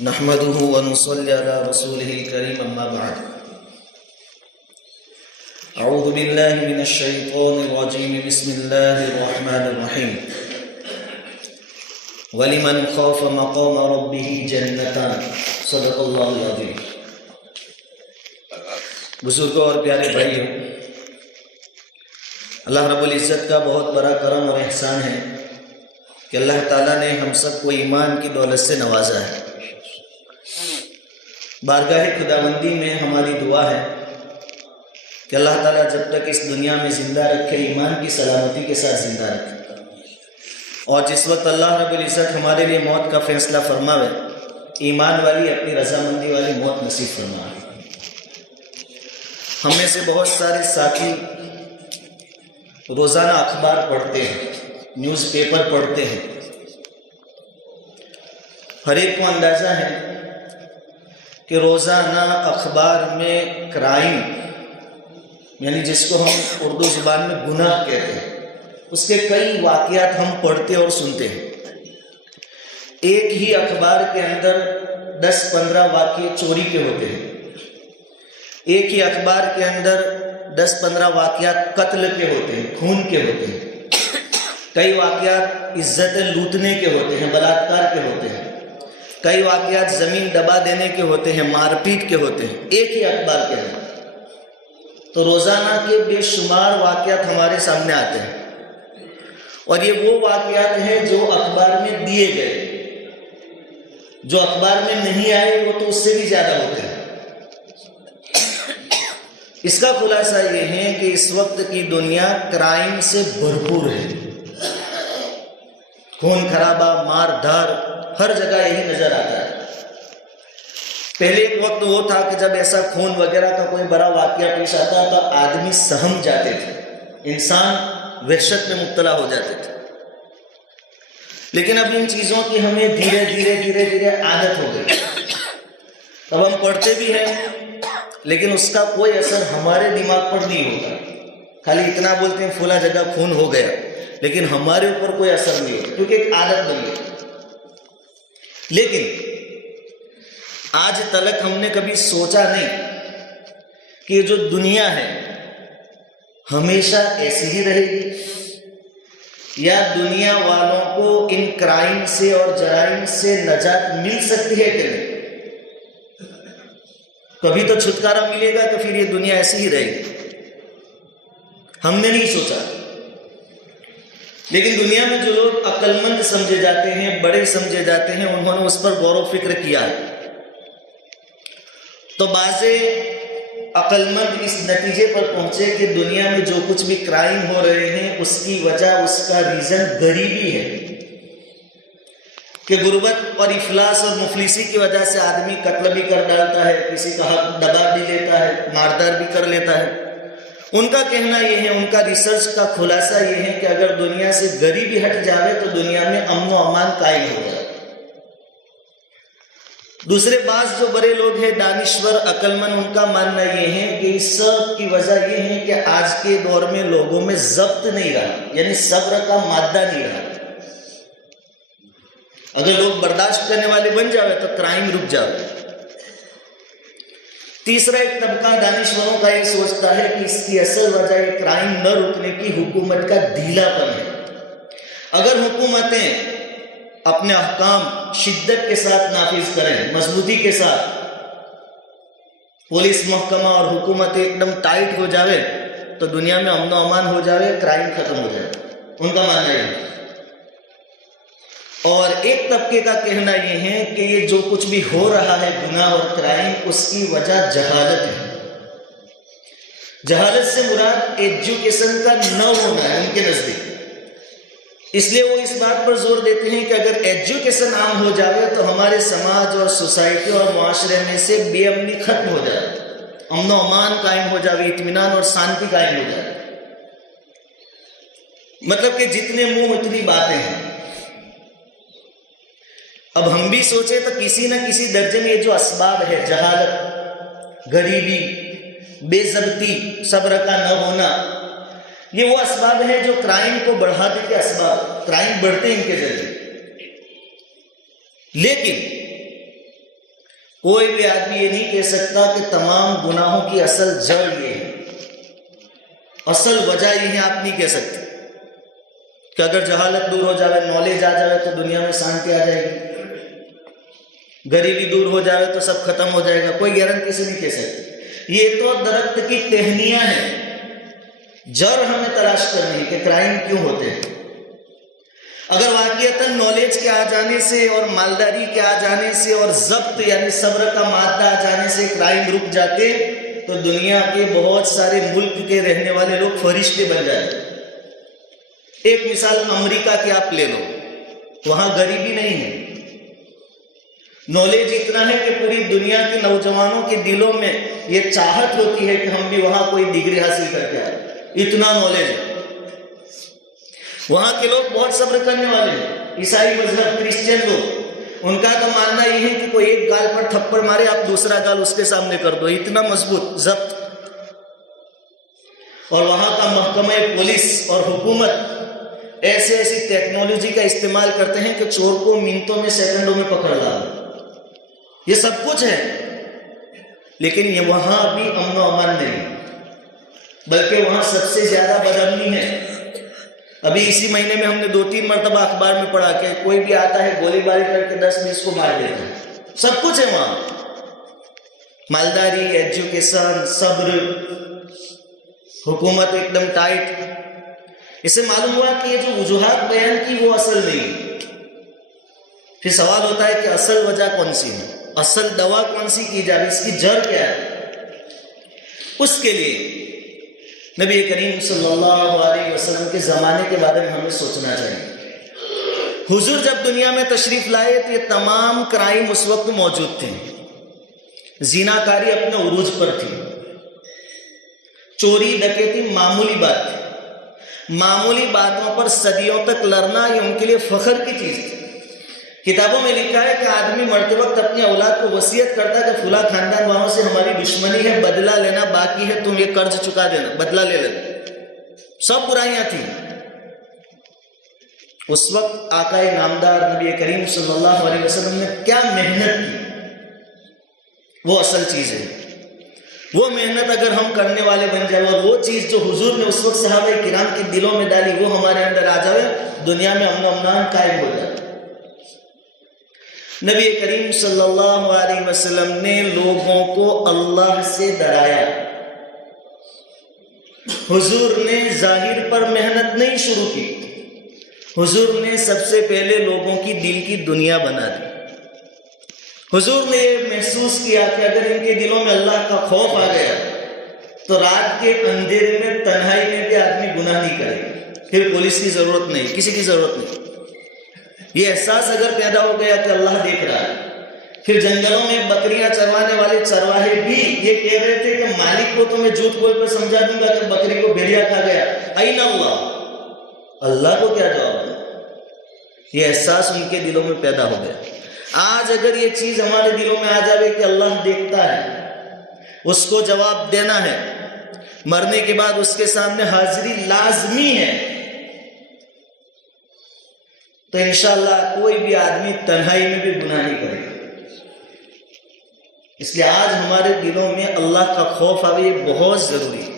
نحمده ونصلي على رسوله الكريم اما بعد اعوذ بالله من الشيطان الرجيم بسم الله الرحمن الرحيم ولمن خاف مقام ربه جنتان صدق اللہ العظیم۔ بزرگوں اور پیارے بھائیوں، اللہ رب العزت کا بہت بڑا کرم اور احسان ہے کہ اللہ تعالیٰ نے ہم سب کو ایمان کی دولت سے نوازا ہے۔ بارگاہ خداوندی میں ہماری دعا ہے کہ اللہ تعالیٰ جب تک اس دنیا میں زندہ رکھے، ایمان کی سلامتی کے ساتھ زندہ رکھے، اور جس وقت اللہ رب العزت ہمارے لیے موت کا فیصلہ فرماوے، ایمان والی اپنی رضامندی والی موت نصیب فرمائے۔ ہم میں سے بہت سارے ساتھی روزانہ اخبار پڑھتے ہیں، نیوز پیپر پڑھتے ہیں۔ ہر ایک کو اندازہ ہے کہ روزانہ اخبار میں کرائم، یعنی جس کو ہم اردو زبان میں گناہ کہتے ہیں، اس کے کئی واقعات ہم پڑھتے اور سنتے ہیں۔ ایک ہی اخبار کے اندر 10-15 واقعے چوری کے ہوتے ہیں، ایک ہی اخبار کے اندر 10-15 واقعات قتل کے ہوتے ہیں، خون کے ہوتے ہیں، کئی واقعات عزت لوٹنے کے ہوتے ہیں، بلاತ್ಕಾರ کے ہوتے ہیں، کئی واقعات زمین دبا دینے کے ہوتے ہیں، مار پیٹ کے ہوتے ہیں، ایک ہی اخبار کے اندر۔ تو روزانہ کے بے شمار واقعات ہمارے سامنے آتے ہیں، اور یہ وہ واقعات ہیں جو اخبار میں دیے گئے، جو اخبار میں نہیں آئے وہ تو اس سے بھی زیادہ ہوتے ہیں۔ اس کا خلاصہ یہ ہے کہ اس وقت کی دنیا کرائم سے بھرپور ہے، خون خرابہ، مار دھار، ہر جگہ یہی نظر آتا ہے۔ پہلے ایک وقت وہ تھا کہ جب ایسا خون وغیرہ کا کوئی بڑا واقعہ پیش آتا تو آدمی سہم جاتے تھے، انسان وحشت میں مبتلا ہو جاتے تھے، لیکن اب ان چیزوں کی ہمیں دھیرے دھیرے عادت ہو گئی۔ اب ہم پڑھتے بھی ہیں لیکن اس کا کوئی اثر ہمارے دماغ پر نہیں ہوتا، خالی اتنا بولتے ہیں فلاں جگہ خون ہو گیا، لیکن ہمارے اوپر کوئی اثر نہیں ہوتا کیونکہ ایک عادت بن گئی۔ لیکن آج تلک ہم نے کبھی سوچا نہیں کہ جو دنیا ہے ہمیشہ ایسی ہی رہے گی، یا دنیا والوں کو ان کرائم سے اور جرائم سے نجات مل سکتی ہے کہ نہیں؟ کبھی تو چھٹکارا ملے گا کہ پھر یہ دنیا ایسی ہی رہے گی؟ ہم نے نہیں سوچا۔ لیکن دنیا میں جو لوگ عقل مند سمجھے جاتے ہیں، بڑے سمجھے جاتے ہیں، انہوں نے اس پر غور و فکر کیا ہے۔ تو بعض عقل مند اس نتیجے پر پہنچے کہ دنیا میں جو کچھ بھی کرائم ہو رہے ہیں اس کی وجہ، اس کا ریزن غریبی ہے، کہ غربت اور افلاس اور مفلسی کی وجہ سے آدمی قتل بھی کر ڈالتا ہے، کسی کا حق دبا بھی لیتا ہے، ماردار بھی کر لیتا ہے۔ ان کا کہنا یہ ہے، ان کا ریسرچ کا خلاصہ یہ ہے کہ اگر دنیا سے غریبی ہٹ جاوے تو دنیا میں امن و امان قائم ہو جائے۔ دوسرے بعض جو بڑے لوگ ہیں، دانشور، عقل مند، ان کا ماننا یہ ہے کہ اس سب کی وجہ یہ ہے کہ آج کے دور میں لوگوں میں ضبط نہیں رہا، یعنی صبر کا مادہ نہیں رہا۔ اگر لوگ برداشت کرنے والے بن جاوے تو کرائم رک جاوے۔ تیسرا ایک طبقہ دانشوروں کا یہ سوچتا ہے کہ اس کی اصل وجہ کرائم نہ رکنے کی حکومت کا ڈھیلا پن ہے۔ اگر حکومتیں اپنے احکام شدت کے ساتھ نافذ کریں، مضبوطی کے ساتھ، پولیس محکمہ اور حکومت ایک دم ٹائٹ ہو جاوے تو دنیا میں امن و امان ہو جاوے، کرائم ختم ہو جائے، ان کا ماننا یہ ہے۔ اور ایک طبقے کا کہنا یہ ہے کہ یہ جو کچھ بھی ہو رہا ہے گناہ اور کرائم، اس کی وجہ جہالت ہے۔ جہالت سے مراد ایجوکیشن کا نہ ہونا ہے ان کے نزدیک۔ اس لیے وہ اس بات پر زور دیتے ہیں کہ اگر ایجوکیشن عام ہو جائے تو ہمارے سماج اور سوسائٹی اور معاشرے میں سے بے امنی ختم ہو جائے، امن و امان قائم ہو جائے، اطمینان اور شانتی قائم ہو جائے۔ مطلب کہ جتنے منہ اتنی باتیں ہیں۔ اب ہم بھی سوچیں تو کسی نہ کسی درجے میں یہ جو اسباب ہے، جہالت، غریبی، بے ضبطی، صبر کا نہ ہونا، یہ وہ اسباب ہیں جو کرائم کو بڑھانے کے اسباب، کرائم بڑھتے ہیں ان کے ذریعے۔ لیکن کوئی بھی آدمی یہ نہیں کہہ سکتا کہ تمام گناہوں کی اصل جڑ یہ ہے، اصل وجہ یہ ہے، آپ نہیں کہہ سکتے کہ اگر جہالت دور ہو جائے، نالج آ جائے تو دنیا میں شانتی آ جائے گی، غریبی دور ہو جائے تو سب ختم ہو جائے گا، کوئی گارنٹی سے نہیں کہہ سکتے۔ یہ تو درخت کی ٹہنیاں ہیں، جڑ ہمیں تلاش کرنی ہے کہ کرائم کیوں ہوتے ہیں۔ اگر واقعتاً نالج کے آ جانے سے اور مالداری کے آ جانے سے اور ضبط یعنی صبر کا مادہ آ جانے سے کرائم رک جاتے تو دنیا کے بہت سارے ملک کے رہنے والے لوگ فرشتے بن جاتے۔ ایک مثال امریکہ کی آپ لے لو، وہاں غریبی نہیں ہے، نالج اتنا ہے کہ پوری دنیا کے نوجوانوں کے دلوں میں یہ چاہت ہوتی ہے کہ ہم بھی وہاں کوئی ڈگری حاصل کر کے آئے، اتنا نالج ہے۔ وہاں کے لوگ بہت صبر کرنے والے ہیں، عیسائی مذہب، کرسچن لوگ، ان کا تو ماننا یہ ہے کہ کوئی ایک گال پر تھپڑ مارے آپ دوسرا گال اس کے سامنے کر دو، اتنا مضبوط ضبط۔ اور وہاں کا محکمہ پولیس اور حکومت ایسے ایسی ٹیکنالوجی کا استعمال کرتے ہیں کہ چور کو منٹوں میں سیکنڈوں میں پکڑ لا، یہ سب کچھ ہے، لیکن یہ وہاں بھی امن و امان نہیں، بلکہ وہاں سب سے زیادہ بدامنی ہے۔ ابھی اسی مہینے میں ہم نے 2-3 مرتبہ اخبار میں پڑھا کہ کوئی بھی آتا ہے گولی باری کر کے 10-20 کو مار دیتا ہے، سب کچھ ہے وہاں، مالداری، ایجوکیشن، صبر، حکومت ایک دم ٹائٹ۔ اس سے معلوم ہوا کہ یہ جو وجوہات بیان کی وہ اصل نہیں۔ پھر سوال ہوتا ہے کہ اصل وجہ کون سی ہے، اصل دوا کون سی کی جائے، اس کی جڑ کیا ہے؟ اس کے لیے نبی کریم صلی اللہ علیہ وسلم کے زمانے کے بارے میں ہمیں سوچنا چاہیے۔ حضور جب دنیا میں تشریف لائے تو یہ تمام کرائم اس وقت موجود تھے، زیناکاری اپنے عروج پر تھی، چوری ڈکیتی معمولی بات تھی، معمولی باتوں پر صدیوں تک لڑنا یہ ان کے لیے فخر کی چیز تھی۔ کتابوں میں لکھا ہے کہ آدمی مرتے وقت اپنی اولاد کو وصیت کرتا ہے کہ فلاں خاندان والوں سے ہماری دشمنی ہے، بدلہ لینا باقی ہے، تم یہ قرض چکا دینا، بدلہ لے لینا، سب برائیاں تھیں۔ اس وقت آقا نامدار نبی کریم صلی اللہ علیہ وسلم نے کیا محنت کی، وہ اصل چیز ہے۔ وہ محنت اگر ہم کرنے والے بن جائے اور وہ چیز جو حضور نے اس وقت صحابہ کرام کے دلوں میں ڈالی وہ ہمارے اندر آ جائے، دنیا میں امن و امان قائم ہو جائے۔ نبی کریم صلی اللہ علیہ وسلم نے لوگوں کو اللہ سے ڈرایا۔ حضور نے ظاہر پر محنت نہیں شروع کی، حضور نے سب سے پہلے لوگوں کی دل کی دنیا بنا دی۔ حضور نے یہ محسوس کیا کہ اگر ان کے دلوں میں اللہ کا خوف آ گیا تو رات کے اندھیرے میں تنہائی میں بھی آدمی گناہ نہیں کرے گا، پھر پولیس کی ضرورت نہیں، کسی کی ضرورت نہیں۔ یہ احساس اگر پیدا ہو گیا کہ اللہ دیکھ رہا ہے، پھر جنگلوں میں بکریاں چروانے والے چرواہے بھی یہ کہہ رہے تھے کہ مالک کو تو میں جھوٹ بول کر سمجھا دوں گا کہ بکری کو بھیڑیا کھا گیا، این اللہ، اللہ کو کیا جواب دیں؟ یہ احساس ان کے دلوں میں پیدا ہو گیا۔ آج اگر یہ چیز ہمارے دلوں میں آ جائے کہ اللہ دیکھتا ہے، اس کو جواب دینا ہے، مرنے کے بعد اس کے سامنے حاضری لازمی ہے، تو انشاءاللہ کوئی بھی آدمی تنہائی میں بھی گناہ نہیں کرے گا۔ اس لیے آج ہمارے دلوں میں اللہ کا خوف آئے، یہ بہت ضروری ہے،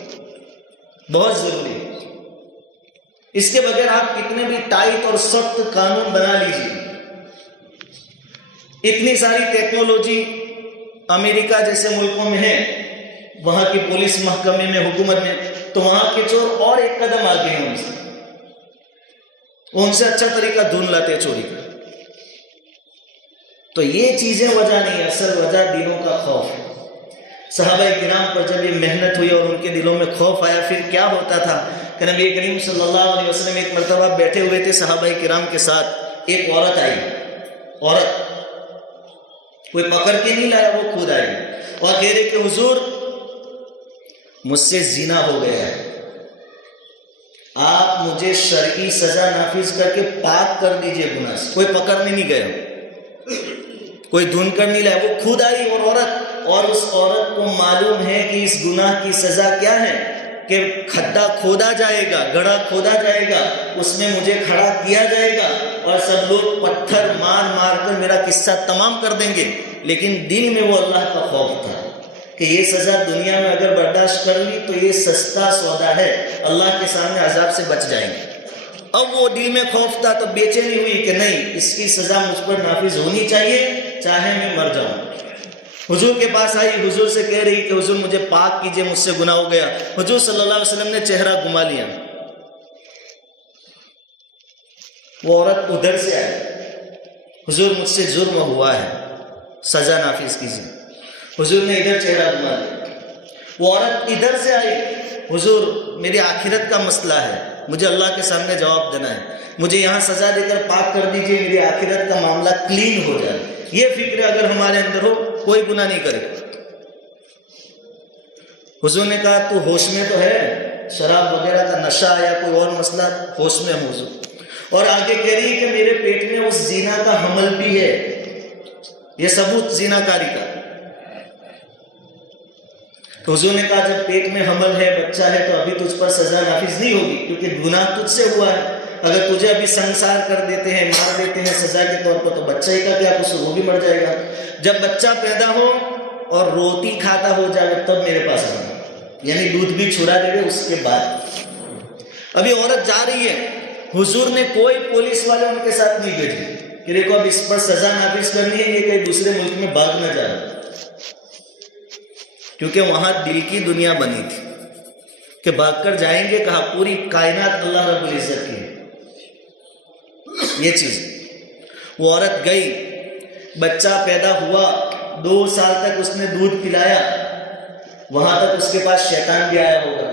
بہت ضروری ہے۔ اس کے بغیر آپ کتنے بھی ٹائٹ اور سخت قانون بنا لیجیے، اتنی ساری ٹیکنالوجی امریکہ جیسے ملکوں میں ہے، وہاں کی پولیس محکمے میں، حکومت میں، تو وہاں کے چور اور ایک قدم آگے ہیں ان سے، وہ ان سے اچھا طریقہ ڈھونڈ لاتے چوری کا۔ تو یہ چیزیں وجہ نہیں، اصل وجہ دلوں کا خوف ہے۔ صحابہ کرام پر جب یہ محنت ہوئی اور ان کے دلوں میں خوف آیا، پھر کیا ہوتا تھا کہ نبی کریم صلی اللہ علیہ وسلم ایک مرتبہ بیٹھے ہوئے تھے صحابہ کرام کے ساتھ، ایک عورت آئی، عورت کوئی پکڑ کے نہیں لایا، وہ خود آئی اور کہہ رہے کہ حضور مجھ سے زنا ہو گیا ہے، آپ مجھے شرعی سزا نافذ کر کے پاک کر دیجئے گناہ سے۔ کوئی پکڑنے نہیں گیا، کوئی ڈھونڈ کر نہیں لایا، وہ خود آئی اور عورت، اور اس عورت کو معلوم ہے کہ اس گناہ کی سزا کیا ہے، کہ کھڈا کھودا جائے گا، گڑھا کھودا جائے گا، اس میں مجھے کھڑا کیا جائے گا اور سب لوگ پتھر مار مار کر میرا قصہ تمام کر دیں گے، لیکن دل میں وہ اللہ کا خوف تھا کہ یہ سزا دنیا میں اگر برداشت کر لی تو یہ سستا سودا ہے، اللہ کے سامنے عذاب سے بچ جائیں گے۔ اب وہ دل میں خوف تھا تو بے چینی ہوئی کہ نہیں، اس کی سزا مجھ پر نافذ ہونی چاہیے، چاہے میں مر جاؤں۔ حضور کے پاس آئی، حضور سے کہہ رہی کہ حضور مجھے پاک کیجئے، مجھ سے گناہ ہو گیا۔ حضور صلی اللہ علیہ وسلم نے چہرہ گھما لیا۔ وہ عورت ادھر سے آئی، حضور مجھ سے جرم ہوا ہے، سزا نافذ کیجیے۔ حضور نے ادھر چہرہ گھما لیا۔ وہ عورت ادھر سے آئی، حضور میری آخرت کا مسئلہ ہے، مجھے اللہ کے سامنے جواب دینا ہے، مجھے یہاں سزا دے کر پاک کر دیجیے، میری آخرت کا معاملہ کلین ہو جائے۔ یہ فکر اگر ہمارے اندر ہو، کوئی گناہ نہیں کرے۔ حضور نے کہا تو ہوش میں تو ہے، شراب وغیرہ کا نشہ یا کوئی اور مسئلہ؟ ہوش میں ہوں حضور۔ اور آگے کہہ رہی ہے کہ میرے پیٹ میں اس زنا کا حمل بھی ہے، یہ ثبوت زنا کاری کا۔ تو حضور نے کہا جب پیٹ میں حمل ہے، بچہ ہے، تو ابھی تجھ پر سزا نافذ نہیں ہوگی، کیونکہ گناہ تجھ سے ہوا ہے۔ اگر تجھے ابھی سنسار کر دیتے ہیں، مار دیتے ہیں سزا کے طور پر، تو بچہ ہی کا کیا قصور، وہ بھی مر جائے گا۔ جب بچہ پیدا ہو اور روٹی کھاتا ہو جائے تب میرے پاس آنا، یعنی دودھ بھی چھڑا دے گا اس کے بعد۔ ابھی عورت جا رہی ہے، حضور نے کوئی پولیس والے ان کے ساتھ نہیں بھیجے کہ دیکھو اب اس پر سزا نافذ کرنی ہے، یہ کہیں دوسرے ملک میں بھاگ نہ جائے، کیونکہ وہاں دل کی دنیا بنی تھی کہ بھاگ کر جائیں گے۔ کہا پوری کائنات اللہ رب العزت کی ہے، یہ چیز۔ وہ عورت گئی، بچہ پیدا ہوا، 2 سال تک اس نے دودھ پلایا، وہاں تک اس کے پاس شیطان بھی آیا ہوگا،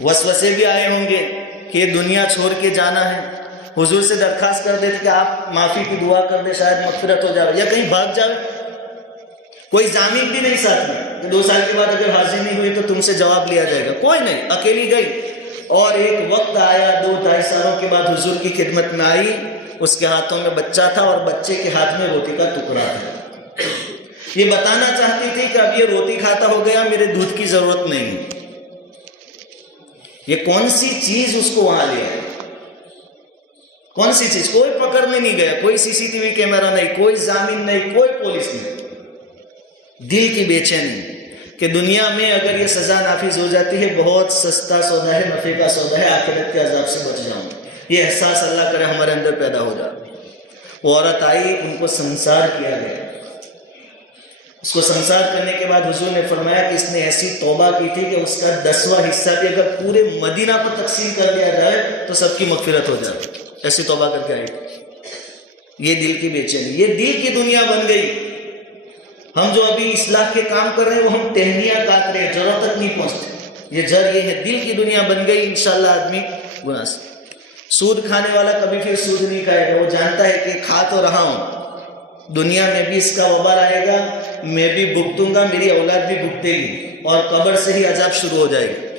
وسوسے بھی آئے ہوں گے کہ یہ دنیا چھوڑ کے جانا ہے۔ حضور سے درخواست کر دیتے کہ آپ معافی کی دعا کر دیں، شاید مغفرت ہو جائے، یا کہیں بھاگ جائے۔ کوئی ضامن بھی نہیں ساتھ میں کہ 2 سال کے بعد اگر حاضر نہیں ہوئی تو تم سے جواب لیا جائے گا، کوئی نہیں، اکیلی گئی۔ اور ایک وقت آیا 2-2.5 سالوں کے بعد حضور کی خدمت میں آئی، اس کے ہاتھوں میں بچہ تھا اور بچے کے ہاتھ میں روٹی کا ٹکڑا تھا۔ یہ بتانا چاہتی تھی کہ اب یہ روٹی کھاتا ہو گیا، میرے دودھ کی ضرورت نہیں۔ یہ کون سی چیز اس کو وہاں لے آئی؟ کون سی چیز؟ کوئی پکڑنے نہیں گیا، کوئی CCTV کیمرہ نہیں، کوئی ضامن نہیں، کوئی پولیس نہیں۔ دل کی بے چینی کہ دنیا میں اگر یہ سزا نافذ ہو جاتی ہے، بہت سستا سودا ہے، نفع کا سودا ہے، آخرت کے عذاب سے بچ جاؤں۔ یہ احساس اللہ کرے ہمارے اندر پیدا ہو جائے۔ وہ عورت آئی، ان کو سنسار کیا گیا۔ اس کو سنسار کرنے کے بعد حضور نے فرمایا کہ اس نے ایسی توبہ کی تھی کہ اس کا 10واں حصہ بھی اگر پورے مدینہ کو تقسیم کر دیا جائے تو سب کی مغفرت ہو جائے، ایسی توبہ کر کے آئی۔ یہ دل کی بے چینی، یہ دل کی دنیا بن گئی۔ ہم جو ابھی اصلاح کے کام کر رہے ہیں وہ ہم ٹہنیاں کاٹ رہے ہیں، جڑوں تک نہیں پہنچتے۔ یہ جڑ یہ ہے، دل کی دنیا بن گئی۔ انشاءاللہ آدمی گناہ سے، سود کھانے والا کبھی پھر سود نہیں کھائے گا، وہ جانتا ہے کہ کھا تو رہا ہوں، دنیا میں بھی اس کا وبال آئے گا، میں بھی بھگتوں گا، میری اولاد بھی بھگتے گی، اور قبر سے ہی عذاب شروع ہو جائے گا۔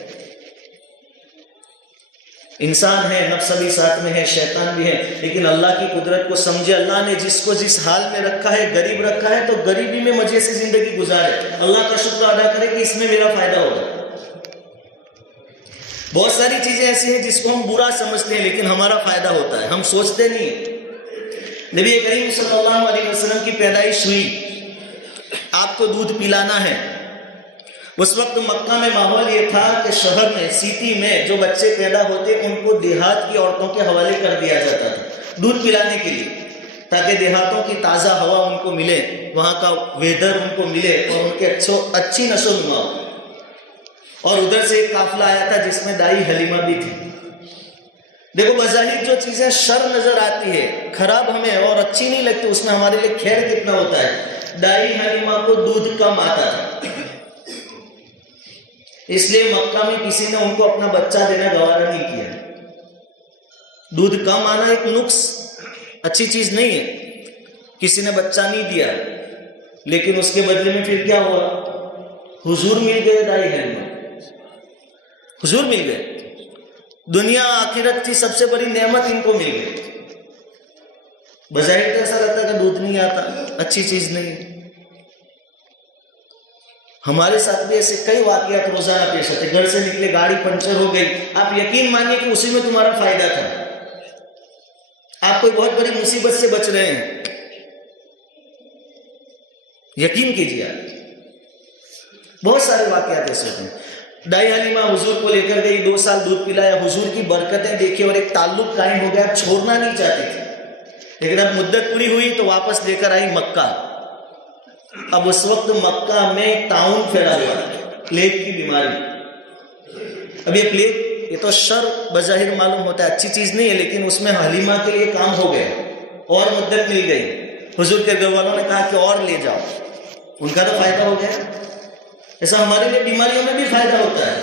انسان ہے، نفس بھی ساتھ میں ہے، شیطان بھی ہے، لیکن اللہ کی قدرت کو سمجھے۔ اللہ نے جس کو جس حال میں رکھا ہے، غریب رکھا ہے، تو غریبی میں مزے سے زندگی گزارے، اللہ کا شکر ادا کرے کہ اس میں میرا فائدہ ہوگا۔ بہت ساری چیزیں ایسی ہیں جس کو ہم برا سمجھتے ہیں لیکن ہمارا فائدہ ہوتا ہے، ہم سوچتے نہیں۔ نبی کریم صلی اللہ علیہ وسلم کی پیدائش ہوئی، آپ کو دودھ پلانا ہے۔ اس وقت مکہ میں ماحول یہ تھا کہ شہر میں، سٹی میں جو بچے پیدا ہوتے ان کو دیہات کی عورتوں کے حوالے کر دیا جاتا تھا دودھ پلانے کے لیے، تاکہ دیہاتوں کی تازہ ہوا ان کو ملے، وہاں کا ویدر ان کو ملے اور ان کے اچھی نشو و نما ہو۔ اور ادھر سے ایک قافلہ آیا تھا جس میں دائی حلیمہ بھی تھی۔ دیکھو بظاہر جو چیزیں شر نظر آتی ہے، خراب ہمیں اور اچھی نہیں لگتی، اس میں ہمارے لیے خیر کتنا ہوتا ہے۔ دائی حلیمہ کو دودھ کم آتا تھا، اس لیے مکہ میں کسی نے ان کو اپنا بچہ دینا گوارا نہیں کیا۔ دودھ کم آنا ایک نقص، اچھی چیز نہیں ہے، کسی نے بچہ نہیں دیا، لیکن اس کے بدلے میں پھر کیا ہوا؟ حضور مل گئے، دائی حلیمہ حضور مل گئے۔ دنیا آخرت کی سب سے بڑی نعمت ان کو مل گئی۔ بظاہر تو ایسا لگتا ہے کہ دودھ نہیں آتا، اچھی چیز نہیں۔ ہمارے ساتھ بھی ایسے کئی واقعات روزانہ پیش ہوتے، گھر سے نکلے گاڑی پنچر ہو گئی، آپ یقین مانیے کہ اسی میں تمہارا فائدہ تھا، آپ کوئی بہت بڑی مصیبت سے بچ رہے ہیں۔ یقین کیجیے آپ، بہت سارے واقعات ایسے ہوتے ہیں۔ دائی حلیمہ حضور کو لے کر گئی، 2 سال دودھ پلایا، حضور کی برکتیں دیکھی اور ایک تعلق قائم ہو گیا، چھوڑنا نہیں چاہتی تھی، لیکن اب مدت پوری ہوئی تو واپس لے کر آئی مکہ۔ اب اس وقت مکہ میں طاعون پھیلا ہوا، پلیگ کی بیماری۔ اب یہ پلیگ، یہ تو شر بظاہر معلوم ہوتا ہے، اچھی چیز نہیں ہے، لیکن اس میں حلیمہ کے لیے کام ہو گیا اور مدت مل گئی۔ حضور کے گھر والوں نے کہا کہ اور لے جاؤ، ان کا تو فائدہ ہو گیا۔ ایسا ہمارے لیے بیماریوں میں بھی فائدہ ہوتا ہے۔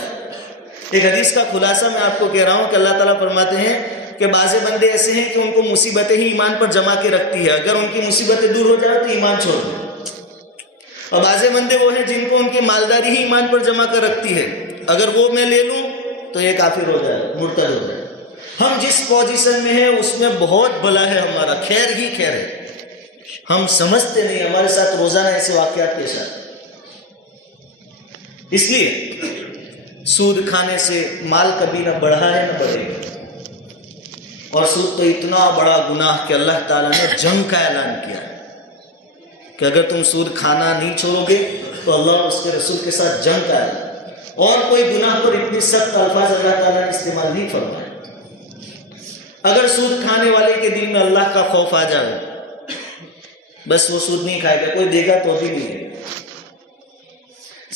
ایک حدیث کا خلاصہ میں آپ کو کہہ رہا ہوں کہ اللہ تعالیٰ فرماتے ہیں کہ بعض بندے ایسے ہیں کہ ان کو مصیبتیں ہی ایمان پر جما کے رکھتی ہے، اگر ان کی مصیبتیں دور ہو جائے تو ایمان چھوڑ دیں، اور بعض بندے وہ ہیں جن کو ان کی مالداری ہی ایمان پر جمع کر رکھتی ہے، اگر وہ میں لے لوں تو یہ کافر ہو جائے، مرتد ہو جائے۔ ہم جس پوزیشن میں ہیں اس میں بہت بھلا ہے ہمارا، خیر ہی خیر ہے، ہم سمجھتے نہیں، ہمارے ساتھ روزانہ ایسے واقعات پیش آتے۔ اس لیے سود کھانے سے مال کبھی نہ بڑھا ہے نہ بڑھے گا، اور سود تو اتنا بڑا گناہ کہ اللہ تعالیٰ نے جنگ کا اعلان کیا ہے کہ اگر تم سود کھانا نہیں چھوڑو گے تو اللہ اور اس کے رسول کے ساتھ جنگ کا اعلان۔ اور کوئی گناہ پر اتنی سخت الفاظ اللہ تعالیٰ نے استعمال نہیں فرمائے۔ اگر سود کھانے والے کے دل میں اللہ کا خوف آ جائے، بس وہ سود نہیں کھائے گا، کوئی دے گا تو بھی نہیں دے گا۔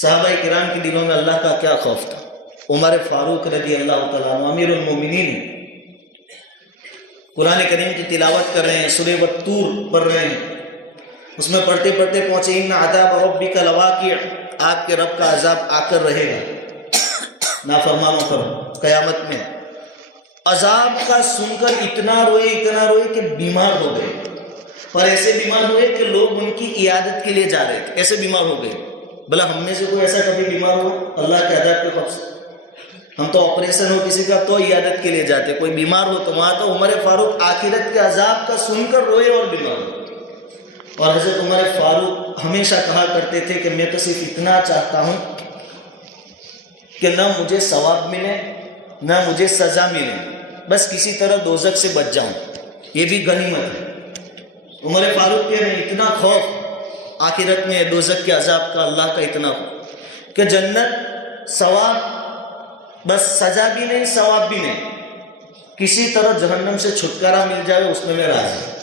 صحابہ کرام کے دلوں میں اللہ کا کیا خوف تھا۔ عمر فاروق رضی اللہ تعالیٰ عنہ امیر المومنین قرآن کریم کی تلاوت کر رہے ہیں، سورہ والطور پڑھ رہے ہیں، اس میں پڑھتے پڑھتے پہنچے ان عذاب ربک لواقع، آپ کے رب کا عذاب آ کر رہے گا نافرمانوں پر قیامت میں۔ عذاب کا سن کر اتنا روئے کہ بیمار ہو گئے، اور ایسے بیمار ہوئے کہ لوگ ان کی عیادت کے لیے جا رہے تھے، ایسے بیمار ہو گئے۔ بھلا ہم میں سے کوئی ایسا کبھی بیمار ہوا اللہ کے عذاب کے خوف سے؟ ہم تو آپریشن ہو کسی کا تو عیادت کے لیے جاتے، کوئی بیمار ہو تو وہاں تو عمر فاروق آخرت کے عذاب کا سن کر روئے اور بیمار ہوئے۔ اور حضرت عمر فاروق ہمیشہ کہا کرتے تھے کہ میں تو صرف اتنا چاہتا ہوں کہ نہ مجھے ثواب ملے نہ مجھے سزا ملے، بس کسی طرح دوزخ سے بچ جاؤں، یہ بھی غنیمت ہے۔ عمر فاروق کے اتنا خوف آخرت میں دوزخ کے عذاب کا، اللہ کا اتنا خوف کہ جنت ثواب، بس سزا بھی نہیں ثواب بھی نہیں، کسی طرح جہنم سے چھٹکارا مل جائے اس میں راضی ہوں۔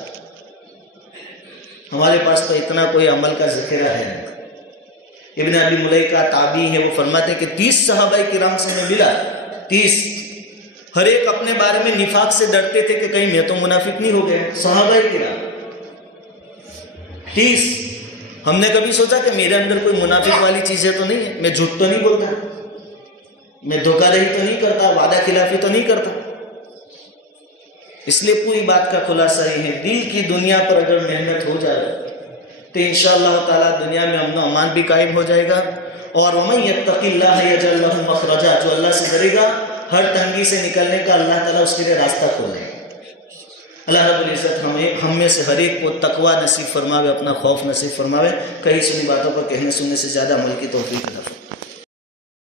ہمارے پاس تو اتنا کوئی عمل کا ذخیرہ ہے نہیں۔ ابن ابی ملیکہ تابعی ہے، وہ فرماتے ہیں کہ 30 صحابہ کرام سے میں ملا، 30، ہر ایک اپنے بارے میں نفاق سے ڈرتے تھے کہ کہیں میں تو منافق نہیں ہو گئے۔ صحابہ کرام 30، ہم نے کبھی سوچا کہ میرے اندر کوئی منافق والی چیزیں تو نہیں ہے، میں جھوٹ تو نہیں بولتا، میں دھوکہ دہی تو نہیں کرتا، وعدہ خلافی تو نہیں کرتا۔ اس لیے پوری بات کا خلاصہ یہ ہے، دل کی دنیا پر اگر محنت ہو جائے تو انشاءاللہ تعالیٰ دنیا میں امن و امان بھی قائم ہو جائے گا۔ اور وَمَن يَتَّقِ اللَّهَ يَجْعَلْ لَهُ مَخْرَجًا، جو اللہ سے ڈرے گا ہر تنگی سے نکلنے کا اللہ تعالیٰ اس کے لیے راستہ کھولے گا۔ اللہ رب العزت ہم میں سے ہر ایک کو تقوی نصیب فرماوے، اپنا خوف نصیب فرماوے، کہیں سنی باتوں پر کہنے سننے سے زیادہ عمل کی توفیق عطا فرمائے۔